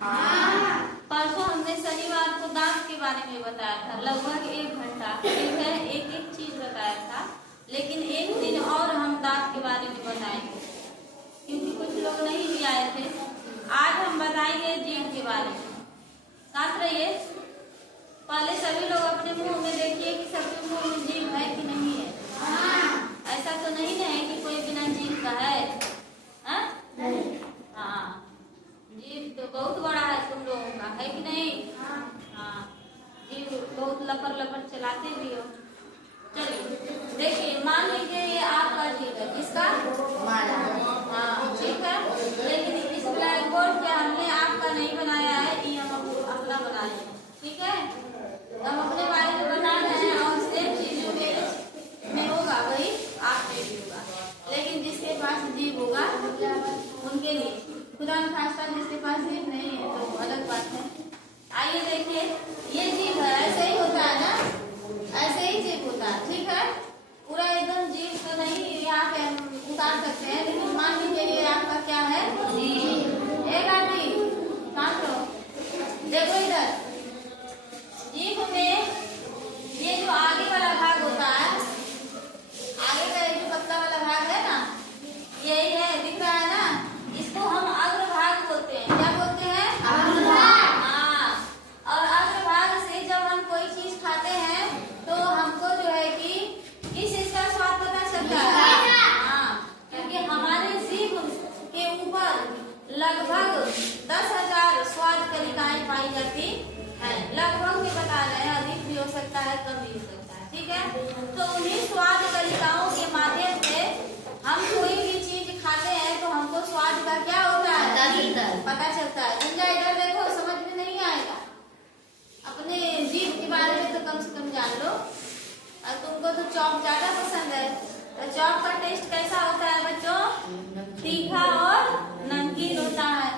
परसों हमने शनिवार को दांत के बारे में बताया था, लगभग 1 घंटा, ठीक है, एक एक चीज बताया था। लेकिन एक दिन और हम दांत के बारे में बताएंगे, क्योंकि कुछ लोग नहीं भी आए थे। आज हम बताएंगे जीभ के बारे में। साथ रहिए। पहले सभी लोग अपने मुंह में देखिए कि सबके मुंह में जीभ है कि नहीं है। ऐसा तो नहीं है कि कोई बिना जीभ का है। हाँ, जीभ तो बहुत बड़ा है तुम लोगों का, है कि नहीं। हाँ, जीभ बहुत लपर लपर चलाते भी हो। चलिए देखिए, मान लीजिए ये आपका जीभ है, किसका? हाँ, ठीक है। लेकिन इस ब्लैक बोर्ड पे हमने आपका नहीं बनाया है, ये हम अपना बनाए हैं, ठीक है। हम अपने बारे में बता रहे हैं और सेम चीज जो मेरे में होगा वही आप में भी होगा। लेकिन जिसके पास जीभ होगा उनके लिए, खुदा न खास्ता जिसके पास जीभ नहीं है तो अलग बात है। आइए देखिए, ये जीभ है, ऐसे ही होता है ना, ऐसे ही जीभ होता है, ठीक है। पूरा एकदम जीभ तो नहीं यहाँ पे हम उतार सकते हैं, लेकिन मान लीजिए ये आपका क्या है, जीभ। एक आदमी मान लो, देखो इधर, जीभ में ये जो आगे वाला भाग होता है, आगे का जो पतला वाला भाग है ना, यही है, दिख रहा है ना, इसको हम अग्रभाग बोलते हैं। क्या बोलते हैं? अग्रभाग। हाँ, और अग्रभाग से जब हम कोई चीज खाते हैं तो हमको जो है कि किस चीज का स्वाद पता चलता है। हाँ, क्योंकि हमारे जीभ के ऊपर लगभग 10,000 स्वाद कलिकाएं पाई जाती है। लगभग भी बता रहे हैं, अधिक भी हो सकता है, कम भी हो सकता है, ठीक है। तो उन्हीं स्वाद कलिकाओं के माध्यम से हम कोई भी चीज खाते हैं तो हमको स्वाद का क्या होता है, पता चलता है। समझा? इधर देखो, समझ में नहीं आएगा, अपने जीभ के बारे में तो कम से कम जान लो। और तुमको तो चॉप ज्यादा पसंद है, तो चॉप का टेस्ट कैसा होता है बच्चों? तीखा और नमकीन होता है।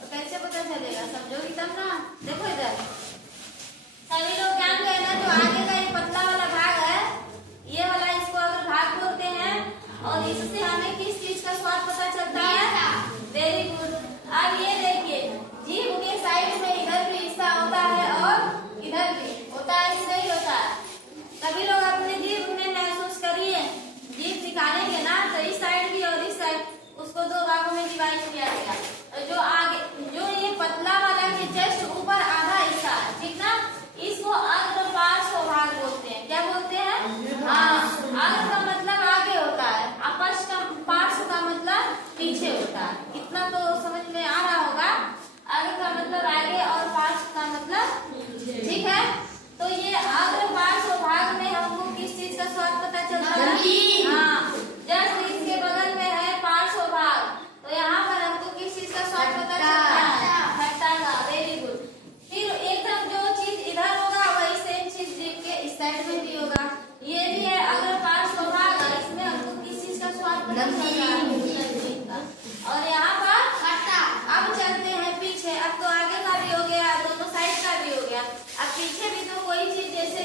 तो कैसे पता चलेगा, समझोगी तब ना। देखो इधर सभी लोग जान गए ना, जो आगे का ये पतला वाला भाग है, ये वाला, इसको अगर भाग बोलते हैं। और इससे हमें किस चीज का स्वाद पता चलता है? Very good. अब ये देखिए, जीभ के साइड में इधर भी हिस्सा होता है और इधर भी होता है कि नहीं होता है? सभी लोग अपने जीभ में महसूस करिए, जीभ निकालेंगे ना तो इस साइड भी और इस साइड, उसको 2 भागों में डिवाइड किया गया। जो आगे, जो ये पतला वाला के जस्ट ऊपर आधा हिस्सा है, ठीक ना, इसको अग्रपार्श्व भाग बोलते हैं। क्या बोलते हैं? हाँ, अग्र का मतलब आगे होता है, अपश्च का, पार्श्व का मतलब पीछे होता है। इतना तो समझ में आ रहा होगा। अग्र का मतलब आगे और पार्श्व का मतलब, ठीक है। तो ये अग्रपार्श्व भाग में हमको किस चीज का स्वाद पता चलता है? हाँ, जस्ट इसके बगल में है पार्श्व भाग, तो यहाँ पर हमको किस चीज का स्वाद पता चलता है? खट्टा का। Very good. फिर एकदम जो चीज इधर होगा वही सेम चीज जीभ के इस साइड में भी होगा। ये भी है अग्रपार्श्व भाग, इसमें हमको किस चीज का स्वाद पता चलता है? और यहाँ पर खट्टा। अब चलते हैं पीछे। अब तो आगे का भी हो गया, दोनों साइड का भी हो गया। अब पीछे भी तो कोई चीज जैसे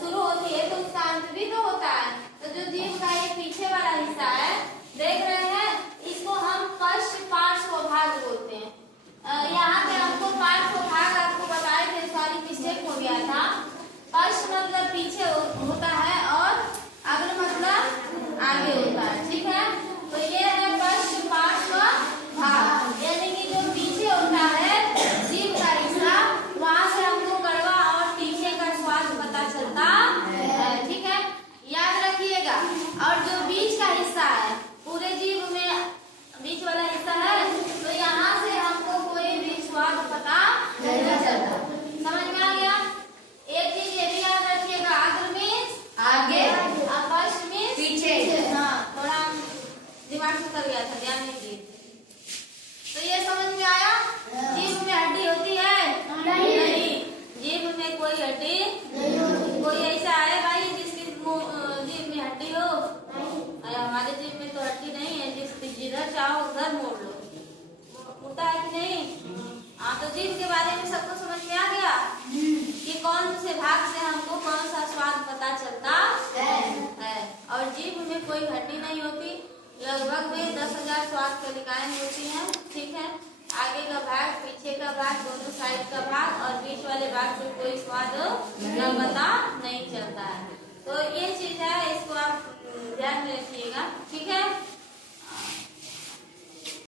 शुरू होती है तो उसका अंत भी तो होता है। तो जो जीभ का ये पीछे वाला हिस्सा है, देख रहे हैं, इसको हम पश्च पार्श्व भाग बोलते हैं। यहाँ पे हमको पार्श्व भाग आपको बताए थे, सॉरी मिस्टेक हो गया था। पश्च मतलब पीछे होता है और अग्र मतलब आगे होता है, ठीक है। तो ये है पश्च पार्श्व भाग, यानी कि जो पीछे होता है जीभ का हिस्सा, वहां से हमको कड़वा और तीखे का स्वाद पता चलता है, ठीक है, याद रखिएगा। और जो बीच का हिस्सा है, पूरे जीभ में बीच वाला हिस्सा है, तो यहाँ से हमको कोई भी स्वाद पता नहीं चलता। समझ में आ गया? एक चीज ये भी याद रखिएगा, अग्र मीन्स आगे, अपश्च मीन्स पीछे। हाँ, थोड़ा दिमाग से कर गया था, ध्यान नहीं दिए। तो ये समझ में आया? जीभ में हड्डी होती है? नहीं, जीभ में कोई हड्डी नहीं होती। कोई ऐसा है भाई जिसकी जीभ में हड्डी हो? हमारे जीभ में तो हड्डी नहीं है, जिधर चाहो उधर मोड़ लो, होता है कि नहीं? हाँ, तो जीभ के बारे में सबको समझ में आ गया कि कौन से भाग से हमको कौन सा स्वाद पता चलता है। और जीभ में कोई हड्डी नहीं होती, लगभग में 10,000 स्वाद कलिकाएं होती हैं, ठीक है। आगे का भाग, पीछे का का भाग, दोनों साइड का भाग और बीच वाले भाग से कोई स्वाद न पता नहीं चलता है। तो ये चीज है